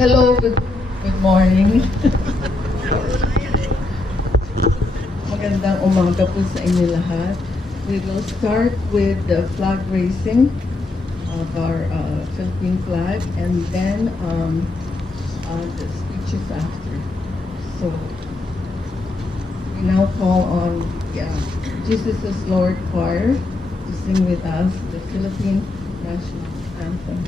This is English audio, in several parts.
Hello, good morning. Magandang umaga po sa inyo lahat. We will start with the flag raising of our Philippine flag, and then the speeches after. So we now call on Jesus is Lord Choir to sing with us the Philippine National Anthem.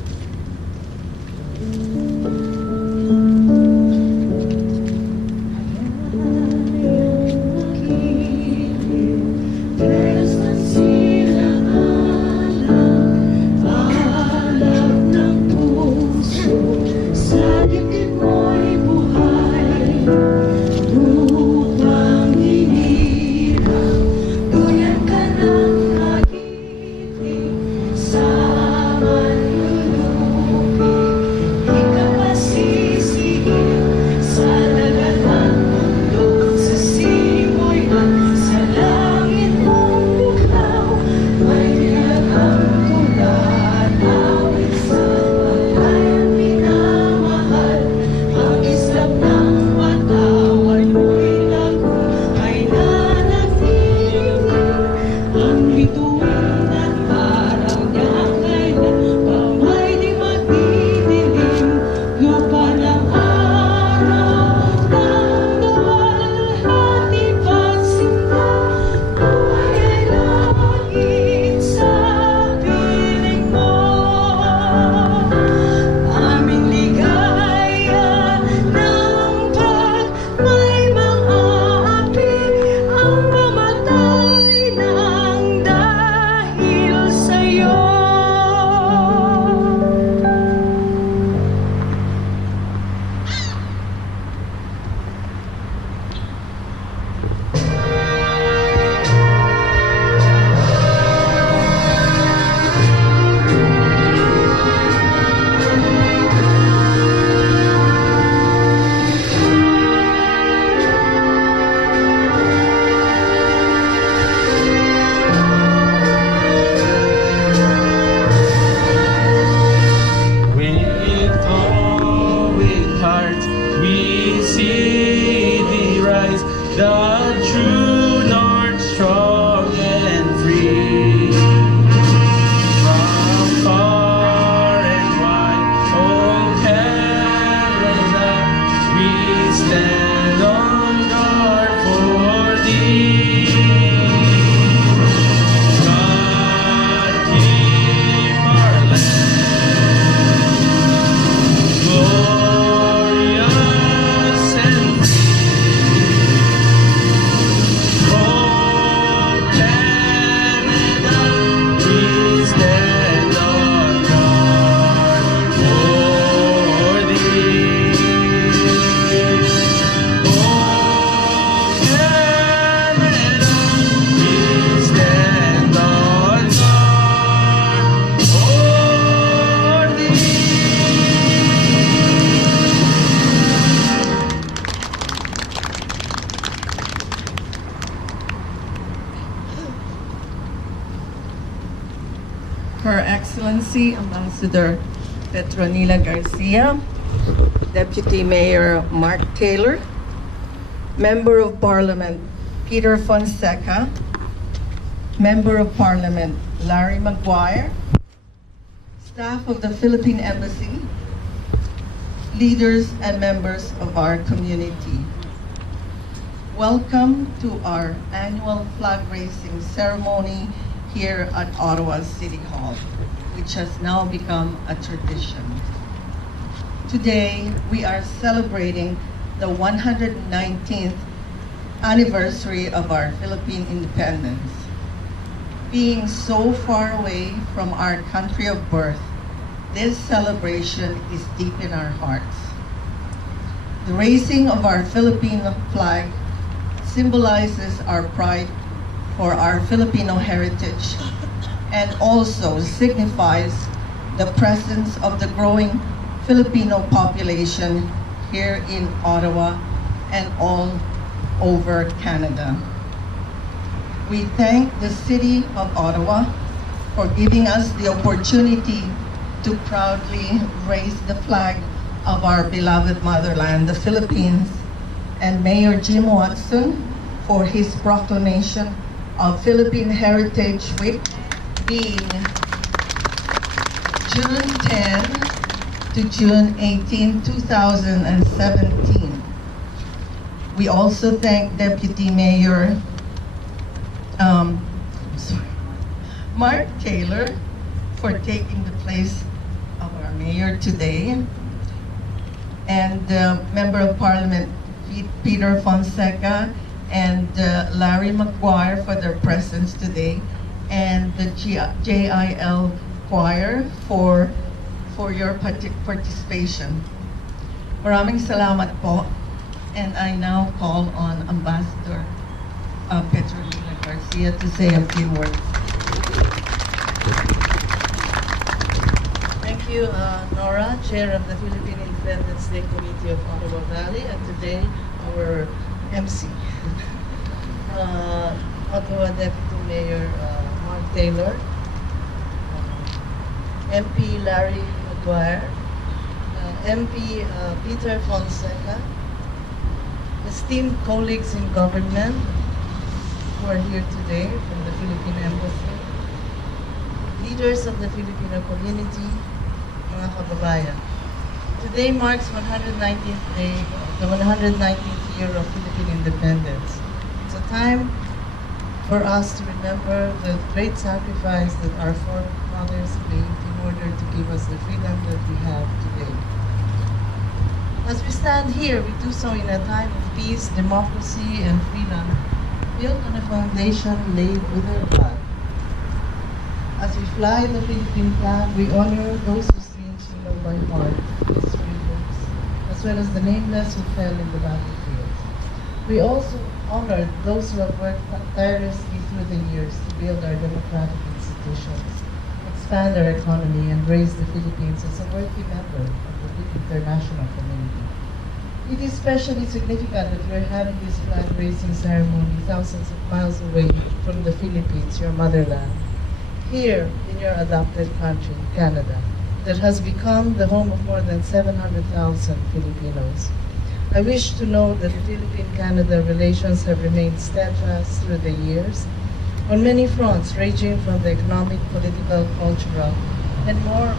Her Excellency Ambassador Petronila Garcia, Deputy Mayor Mark Taylor, Member of Parliament Peter Fonseca, Member of Parliament Larry Maguire, staff of the Philippine Embassy, leaders and members of our community. Welcome to our annual flag raising ceremony here at Ottawa City Hall, which has now become a tradition. Today, we are celebrating the 119th anniversary of our Philippine independence. Being so far away from our country of birth, this celebration is deep in our hearts. The raising of our Philippine flag symbolizes our pride for our Filipino heritage and also signifies the presence of the growing Filipino population here in Ottawa and all over Canada. We thank the City of Ottawa for giving us the opportunity to proudly raise the flag of our beloved motherland, the Philippines, and Mayor Jim Watson for his proclamation of Philippine Heritage Week being June 10 to June 18, 2017. We also thank Deputy Mayor Mark Taylor for taking the place of our mayor today, and Member of Parliament Peter Fonseca and Larry McGuire for their presence today, and the JIL Choir for your participation. Maraming salamat po, and I now call on Ambassador Petronila Garcia to say a few words. Thank you, Nora, Chair of the Philippine Independence Day Committee of Ottawa Valley, and today our MC, Ottawa Deputy Mayor Mark Taylor, MP Larry McGuire, MP Peter Fonseca, esteemed colleagues in government who are here today from the Philippine Embassy, leaders of the Filipino community, mga kababayan. Today marks 119th day, the 119th year of Philippine independence. It's a time for us to remember the great sacrifice that our forefathers made in order to give us the freedom that we have today. As we stand here, we do so in a time of peace, democracy, and freedom, built on a foundation laid with our blood. As we fly the Philippine flag, we honor those whose names we know by heart, history books, as well as the nameless who fell in the battlefield. We also honor those who have worked tirelessly through the years to build our democratic institutions, expand our economy, and raise the Philippines as a worthy member of the international community. It is especially significant that we are having this flag-raising ceremony thousands of miles away from the Philippines, your motherland, here in your adopted country, Canada, that has become the home of more than 700,000 Filipinos. I wish to note that Philippine-Canada relations have remained steadfast through the years on many fronts, ranging from the economic, political, cultural, and more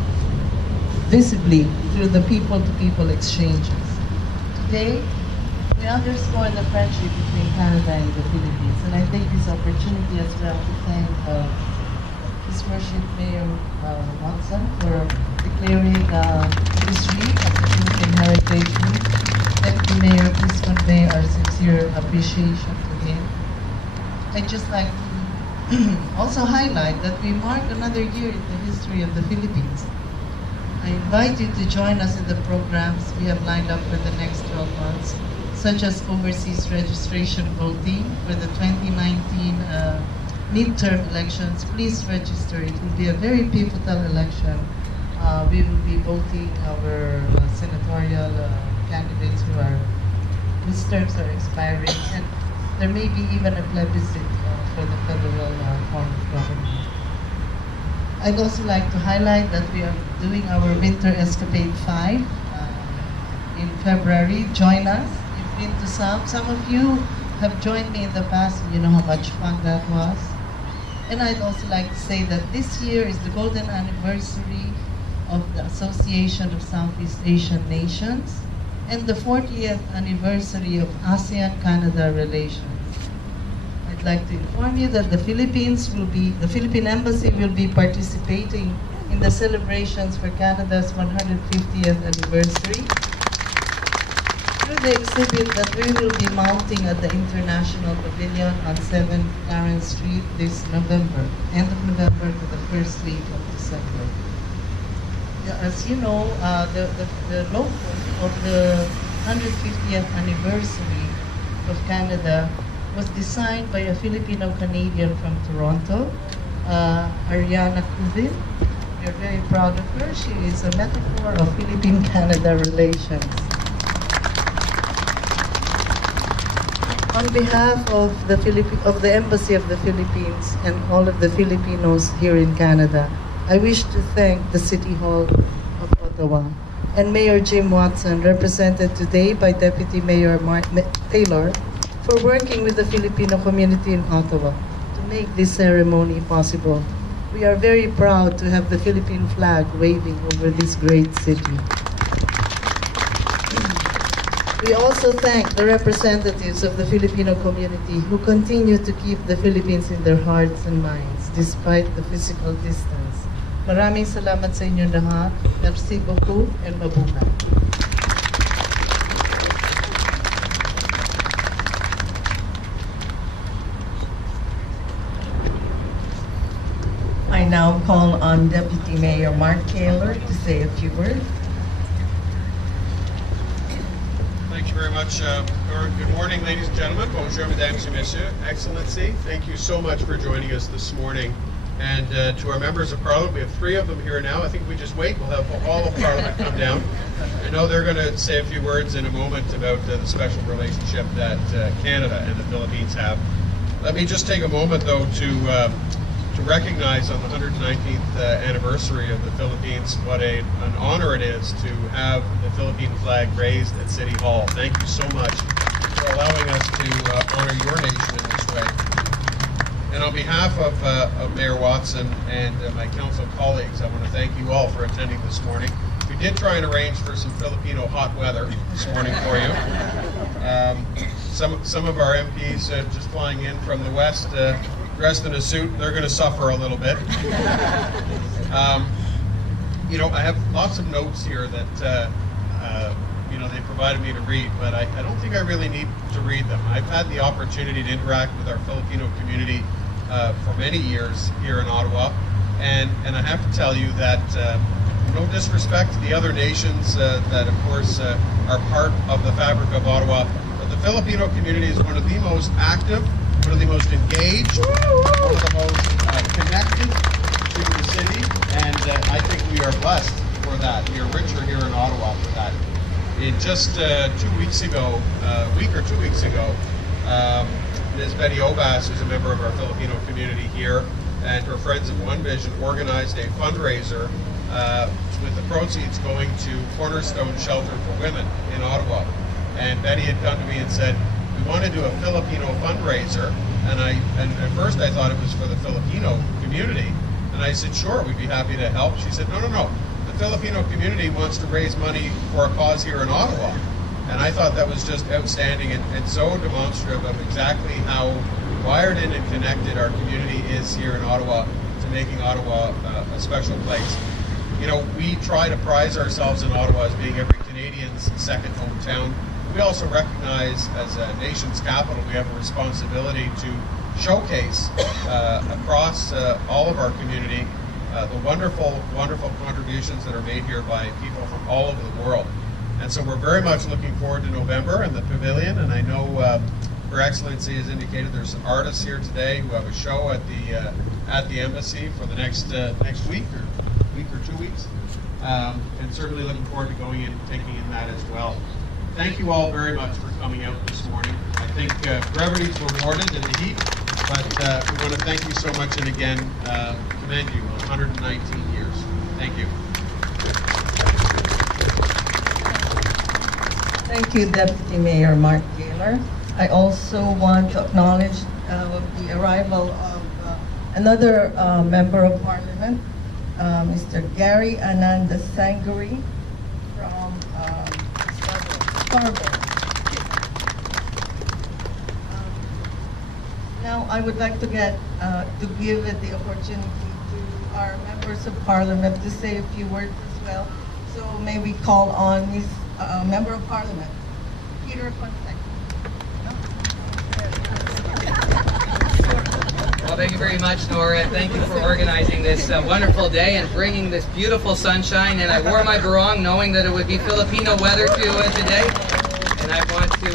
visibly through the people-to-people exchanges. Today, we underscore the friendship between Canada and the Philippines, and I take this opportunity as well to thank His Worship Mayor Watson for declaring this week as the Philippine Heritage Week. Deputy Mayor, please convey our sincere appreciation to him. I'd just like to also highlight that we mark another year in the history of the Philippines. I invite you to join us in the programs we have lined up for the next 12 months, such as overseas registration voting for the 2019 midterm elections. Please register. It will be a very pivotal election. We will be voting our senatorial candidates whose terms are expiring, and there may be even a plebiscite for the federal form of government. I'd also like to highlight that we are doing our Winter Escapade 5 in February. Join us. You've been to some. Some of you have joined me in the past, and you know how much fun that was. And I'd also like to say that this year is the golden anniversary of the Association of Southeast Asian Nations and the 40th anniversary of ASEAN-Canada relations. I'd like to inform you that the Philippine Embassy will be participating in the celebrations for Canada's 150th anniversary through the exhibit that we will be mounting at the International Pavilion on 7 Clarence Street this November, end of November to the first week of December. As you know, the logo of the 150th anniversary of Canada was designed by a Filipino-Canadian from Toronto, Ariana Cudin. We are very proud of her. She is a metaphor of Philippine-Canada relations. On behalf of the Embassy of the Philippines and all of the Filipinos here in Canada, I wish to thank the City Hall of Ottawa and Mayor Jim Watson, represented today by Deputy Mayor Taylor, for working with the Filipino community in Ottawa to make this ceremony possible. We are very proud to have the Philippine flag waving over this great city. We also thank the representatives of the Filipino community who continue to keep the Philippines in their hearts and minds despite the physical distance. Maraming salamat sa inyo lahat. Merci beaucoup and mabuhay. I now call on Deputy Mayor Mark Taylor to say a few words. Thank you very much. Good morning, ladies and gentlemen. Bonjour, mesdames et messieurs. Excellency, thank you so much for joining us this morning. And to our members of Parliament, we have 3 of them here now. I think if we just wait, we'll have all of Parliament come down. I know they're going to say a few words in a moment about the special relationship that Canada and the Philippines have. Let me just take a moment, though, to recognize on the 119th anniversary of the Philippines what an honor it is to have the Philippine flag raised at City Hall. Thank you so much for allowing us to honor your nation in this way. And on behalf of Mayor Watson and my council colleagues, I want to thank you all for attending this morning. We did try and arrange for some Filipino hot weather this morning for you. Some of our MPs just flying in from the west dressed in a suit, they're going to suffer a little bit. You know, I have lots of notes here that you know, they provided me to read, but I don't think I really need to read them. I've had the opportunity to interact with our Filipino community for many years here in Ottawa, and I have to tell you that no disrespect to the other nations that of course are part of the fabric of Ottawa, but the Filipino community is one of the most active, one of the most engaged, one of the most connected to the city, and I think we are blessed for that. We are richer here in Ottawa for that. In just 2 weeks ago, a week or 2 weeks ago, Ms. Betty Obas, who's a member of our Filipino community here, and her Friends of One Vision organized a fundraiser with the proceeds going to Cornerstone Shelter for Women in Ottawa. And Betty had come to me and said, we want to do a Filipino fundraiser, and at first I thought it was for the Filipino community, and I said, sure, we'd be happy to help. She said, no, the Filipino community wants to raise money for a cause here in Ottawa, and I thought that was just outstanding and so demonstrative of exactly how wired in and connected our community is here in Ottawa to making Ottawa a special place. You know, we try to prize ourselves in Ottawa as being every Canadian's second hometown. We also recognize, as a nation's capital, we have a responsibility to showcase across all of our community the wonderful, wonderful contributions that are made here by people from all over the world. And so we're very much looking forward to November and the pavilion, and I know Her Excellency has indicated there's some artists here today who have a show at the embassy for the next week or 2 weeks, and certainly looking forward to going in and taking in that as well. Thank you all very much for coming out this morning. I think brevity is rewarded in the heat, but we want to thank you so much, and again, commend you on 119 years. Thank you. Thank you, Deputy Mayor Mark Taylor. I also want to acknowledge the arrival of another Member of Parliament, Mr. Gary Ananda Sanguri from Scarborough. Now, I would like to give it the opportunity to our members of Parliament to say a few words as well. So may we call on Ms. Member of Parliament, Peter Fonseca. Well, thank you very much, Nora. Thank you for organizing this wonderful day and bringing this beautiful sunshine. And I wore my barong knowing that it would be Filipino weather today. And I want to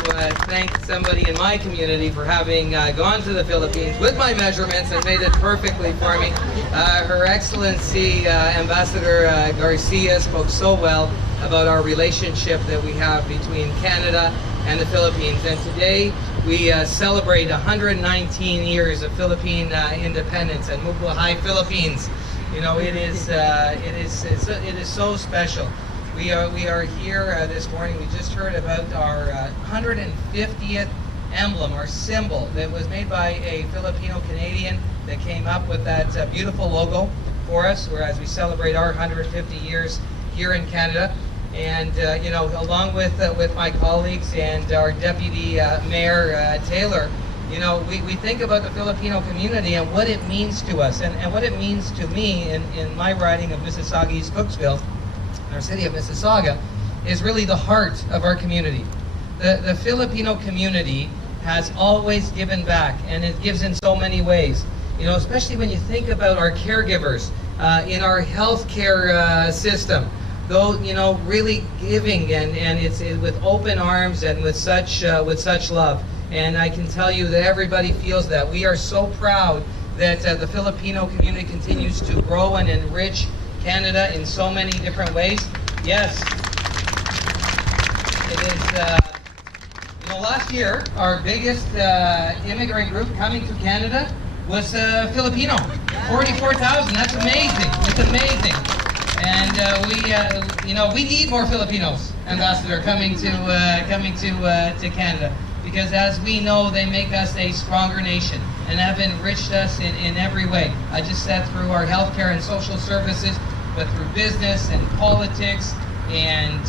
thank somebody in my community for having gone to the Philippines with my measurements and made it perfectly for me. Her Excellency Ambassador Garcia spoke so well about our relationship that we have between Canada and the Philippines. And today we celebrate 119 years of Philippine independence, and Mabuhay Philippines. You know, it is so special We are here this morning. We just heard about our 150th emblem, our symbol, that was made by a Filipino Canadian that came up with that beautiful logo for us, whereas we celebrate our 150 years here in Canada. And you know, along with my colleagues and our Deputy Mayor Taylor, you know, we think about the Filipino community and what it means to us, and what it means to me in my riding of Mississauga East Cooksville, our city of Mississauga, is really the heart of our community. The Filipino community has always given back, and it gives in so many ways. You know, especially when you think about our caregivers in our healthcare system. Though, you know, really giving, and it's with open arms and with such love. And I can tell you that everybody feels that. We are so proud that the Filipino community continues to grow and enrich Canada in so many different ways. Yes, it is. You know, last year our biggest immigrant group coming to Canada was Filipino. 44,000. That's amazing. It's amazing. And you know, we need more Filipinos, Ambassador, coming to Canada, because as we know, they make us a stronger nation and have enriched us in every way. I just said through our healthcare and social services, but through business and politics, and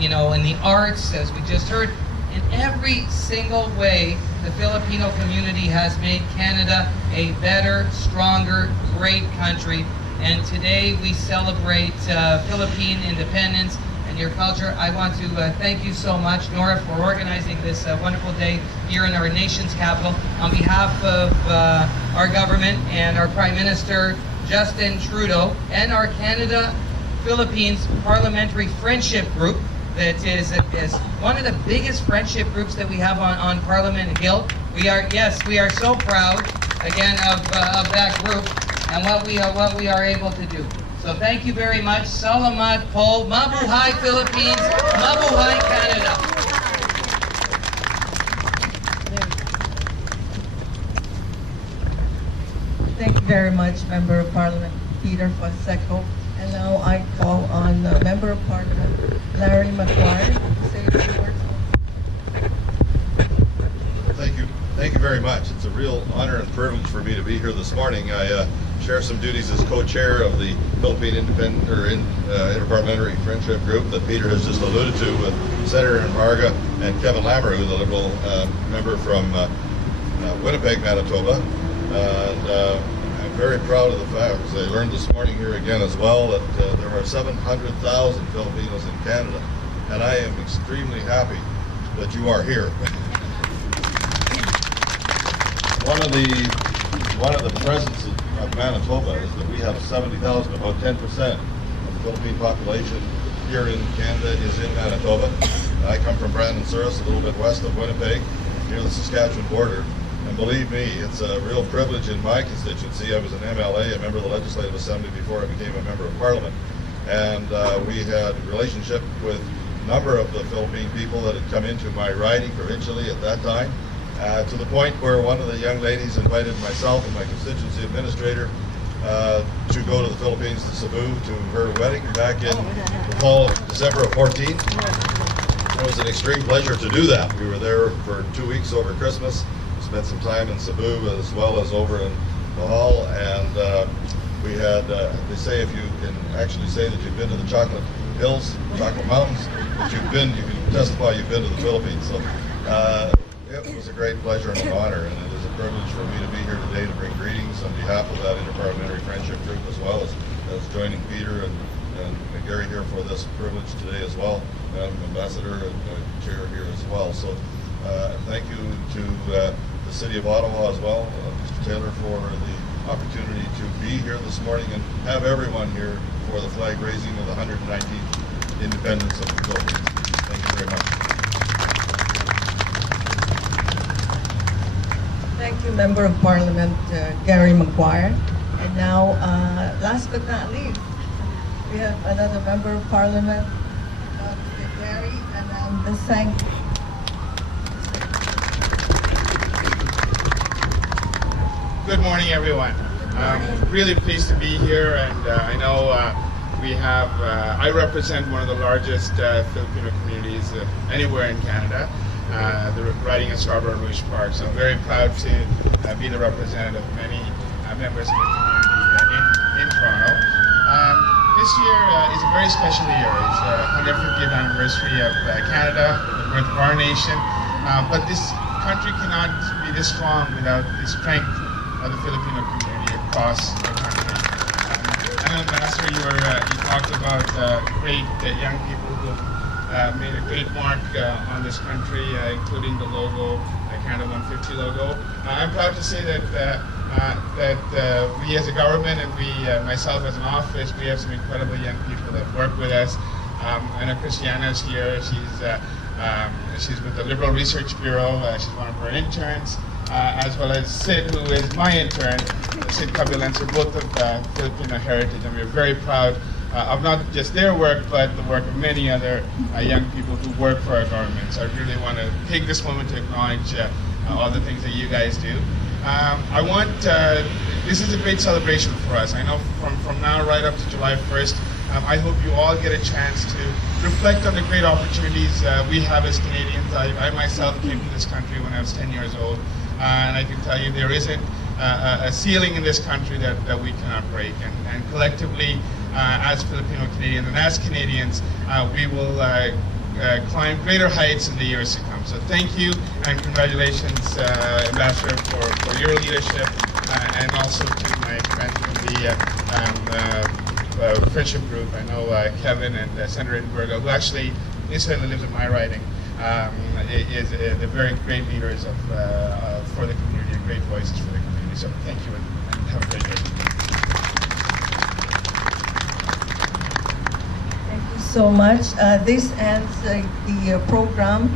you know, in the arts, as we just heard. In every single way, the Filipino community has made Canada a better, stronger, great country. And today we celebrate Philippine independence and your culture. I want to thank you so much, Nora, for organizing this wonderful day here in our nation's capital. On behalf of our government and our Prime Minister, Justin Trudeau, and our Canada-Philippines Parliamentary Friendship Group, that is one of the biggest friendship groups that we have on Parliament Hill. We are so proud, again, of that group and what we are able to do. So thank you very much. Salamat po. Mabuhay Philippines. Mabuhay Canada. Thank you very much, Member of Parliament Peter Fonseca. And now I call on Member of Parliament Larry McGuire to say a few words. Thank you very much. It's a real honor and privilege for me to be here this morning. I share some duties as co-chair of the Philippine Interparliamentary Friendship Group that Peter has just alluded to, with Senator Varga and Kevin Lamoureux, the Liberal member from Winnipeg, Manitoba. And I'm very proud of the fact, as I learned this morning here again as well, that there are 700,000 Filipinos in Canada, and I am extremely happy that you are here. One of the presents of Manitoba is that we have 70,000, about 10% of the Philippine population here in Canada is in Manitoba. I come from Brandon, Souris, a little bit west of Winnipeg, near the Saskatchewan border. And believe me, it's a real privilege in my constituency. I was an MLA, a member of the Legislative Assembly, before I became a member of Parliament. And we had a relationship with a number of the Philippine people that had come into my riding provincially at that time, to the point where one of the young ladies invited myself and my constituency administrator to go to the Philippines, to Cebu, to her wedding back in the fall of December of 14. It was an extreme pleasure to do that. We were there for 2 weeks over Christmas. Spent some time in Cebu as well as over in Bohol, and we had, they say if you can actually say that you've been to the Chocolate Hills, Chocolate Mountains, that you can testify you've been to the Philippines. So it was a great pleasure and an honor, and it is a privilege for me to be here today to bring greetings on behalf of that Interparliamentary Friendship Group, as well as joining Peter and Gary here for this privilege today as well, Ambassador and Chair here as well. So thank you to the City of Ottawa as well, Mr. Taylor, for the opportunity to be here this morning and have everyone here for the flag raising of the 119th independence of the Philippines. Thank you very much. Thank you, Member of Parliament Gary McGuire. And now, last but not least, we have another Member of Parliament, Mr. Gary, and the Sang. Good morning, everyone. I'm really pleased to be here, and I know We have, I represent one of the largest Filipino communities anywhere in Canada, riding in Scarborough Rouge Park. So I'm very proud to be the representative of many members of the community in Toronto. This year is a very special year. It's the 150th anniversary of Canada, the birth of our nation. But this country cannot be this strong without the strength of the Filipino community across the country. Ambassador, you talked about great young people who made a great mark on this country, including the logo, Canada 150 logo. I'm proud to say that we as a government and we, myself as an office, we have some incredible young people that work with us. I know Christiana is here. She's with the Liberal Research Bureau. She's one of our interns. As well as Sid, who is my intern. Sid Cabilens are both of Filipino heritage, and we're very proud of not just their work, but the work of many other young people who work for our government. So I really want to take this moment to acknowledge all the things that you guys do. This is a great celebration for us. I know from now right up to July 1st, I hope you all get a chance to reflect on the great opportunities we have as Canadians. I myself came to this country when I was 10 years old. And I can tell you there isn't a ceiling in this country that we cannot break. And collectively, as Filipino Canadians and as Canadians, we will climb greater heights in the years to come. So thank you and congratulations, Ambassador, for your leadership, and also to my friends from the friendship group. I know Kevin and Senator Edinburgh, who actually incidentally lives in my riding. The very great leaders for the community and great voices for the community. So thank you and have a great day. Thank you so much. This ends the program,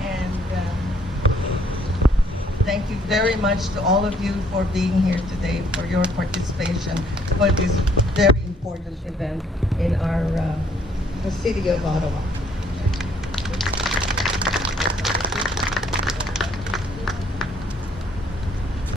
and thank you very much to all of you for being here today, for your participation for this very important event in the city of Ottawa.